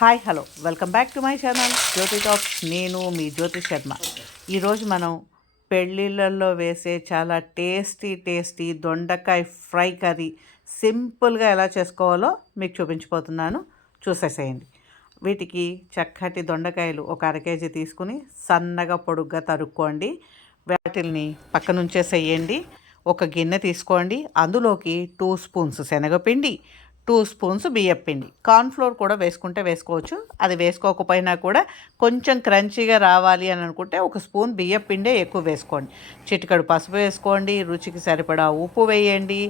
Hi hello welcome back to my channel Jyothi talks. నేను మీ జ్యోతి శర్మ. ఈరోజు మనం పెళ్ళిళ్ళల్లో వేసే చాలా టేస్టీ దొండకాయ ఫ్రై కర్రీ సింపుల్గా ఎలా చేసుకోవాలో మీకు చూపించిపోతున్నాను, చూసేసేయండి. వీటికి చక్కటి దొండకాయలు ఒక అర కేజీ తీసుకుని సన్నగా పొడుగ్గా తరుక్కోండి. వాటిల్ని పక్కనుంచేసేయండి. ఒక గిన్నె తీసుకోండి, అందులోకి 2 స్పూన్స్ శనగపిండి, 2 స్పూన్స్ బియ్యపిండి, కార్న్ఫ్లోర్ కూడా వేసుకుంటే వేసుకోవచ్చు. అది వేసుకోకపోయినా కూడా కొంచెం క్రంచీగా రావాలి అని అనుకుంటే 1 స్పూన్ బియ్యపిండే ఎక్కువ వేసుకోండి. చిటికెడు పసుపు వేసుకోండి, రుచికి సరిపడా ఉప్పు వేయండి,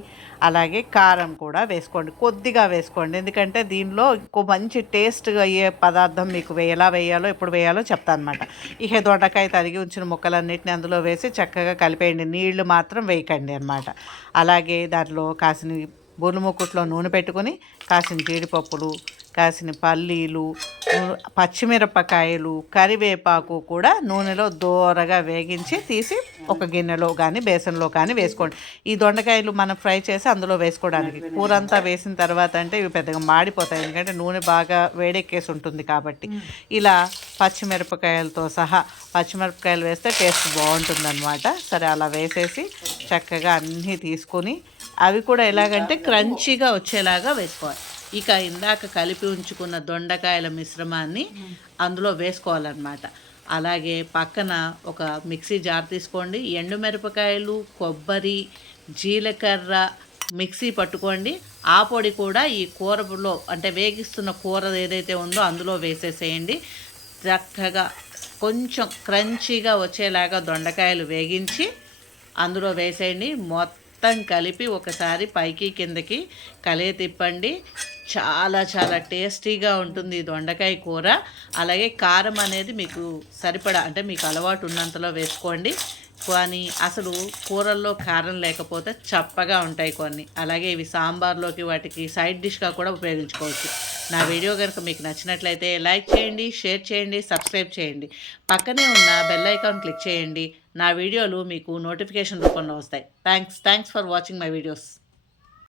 అలాగే కారం కూడా వేసుకోండి, కొద్దిగా వేసుకోండి. ఎందుకంటే దీనిలో ఇంకో మంచి టేస్ట్గా అయ్యే పదార్థం మీకు ఎలా వేయాలో ఎప్పుడు వేయాలో చెప్తాను అనమాట. ఈ దొండకాయ తరిగి ఉంచిన ముక్కలన్నిటిని అందులో వేసి చక్కగా కలిపేయండి. నీళ్లు మాత్రం వేయకండి అనమాట. అలాగే దాంట్లో కాసిన బులుముకుట్లో నూనె పెట్టుకొని కాసిన జీడిపప్పులు, కాసిన పల్లీలు, పచ్చిమిరపకాయలు, కరివేపాకు కూడా నూనెలో దోరగా వేగించి తీసి ఒక గిన్నెలో కానీ బేసన్లో కానీ వేసుకోండి. ఈ దొండకాయలు మనం ఫ్రై చేసి అందులో వేసుకోవడానికి. కూర అంతా వేసిన తర్వాత అంటే ఇవి పెద్దగా మాడిపోతాయి, ఎందుకంటే నూనె బాగా వేడెక్కేసి ఉంటుంది కాబట్టి. ఇలా పచ్చిమిరపకాయలతో సహా, పచ్చిమిరపకాయలు వేస్తే టేస్ట్ బాగుంటుందన్నమాట. సరే, అలా వేసేసి చక్కగా అన్నీ తీసుకొని అవి కూడా ఎలాగంటే క్రంచీగా వచ్చేలాగా వేసుకోవాలి. ఇక ఇందాక కలిపి ఉంచుకున్న దొండకాయల మిశ్రమాన్ని అందులో వేసుకోవాలన్నమాట. అలాగే పక్కన ఒక మిక్సీ జార్ తీసుకోండి. ఎండుమిరపకాయలు, కొబ్బరి, జీలకర్ర మిక్సీ పట్టుకోండి. ఆ పొడి కూడా ఈ కూరలో అంటే వేగిస్తున్న కూర ఏదైతే ఉందో అందులో వేసేసేయండి. చక్కగా కొంచెం క్రంచీగా వచ్చేలాగా దొండకాయలు వేగించి అందులో వేసేయండి. మొత్తం కలిపి ఒకసారి పైకి కిందకి తిప్పండి. చాలా టేస్టీగా ఉంటుంది ఈ దొండకాయ కూర. అలాగే కారం అనేది మీకు సరిపడా, అంటే మీకు అలవాటు ఉన్నంతలో వేసుకోండి. కానీ అసలు కూరల్లో కారం లేకపోతే చప్పగా ఉంటాయి కొన్ని. అలాగే ఇవి సాంబార్లోకి వాటికి సైడ్ డిష్గా కూడా ఉపయోగించుకోవచ్చు. నా వీడియో కనుక మీకు నచ్చినట్లయితే లైక్ చేయండి, షేర్ చేయండి, సబ్స్క్రైబ్ చేయండి. పక్కనే ఉన్న బెల్ ఐకాన్ క్లిక్ చేయండి. నా వీడియోలు మీకు నోటిఫికేషన్ రూపంలో వస్తాయి. Thanks for watching my videos.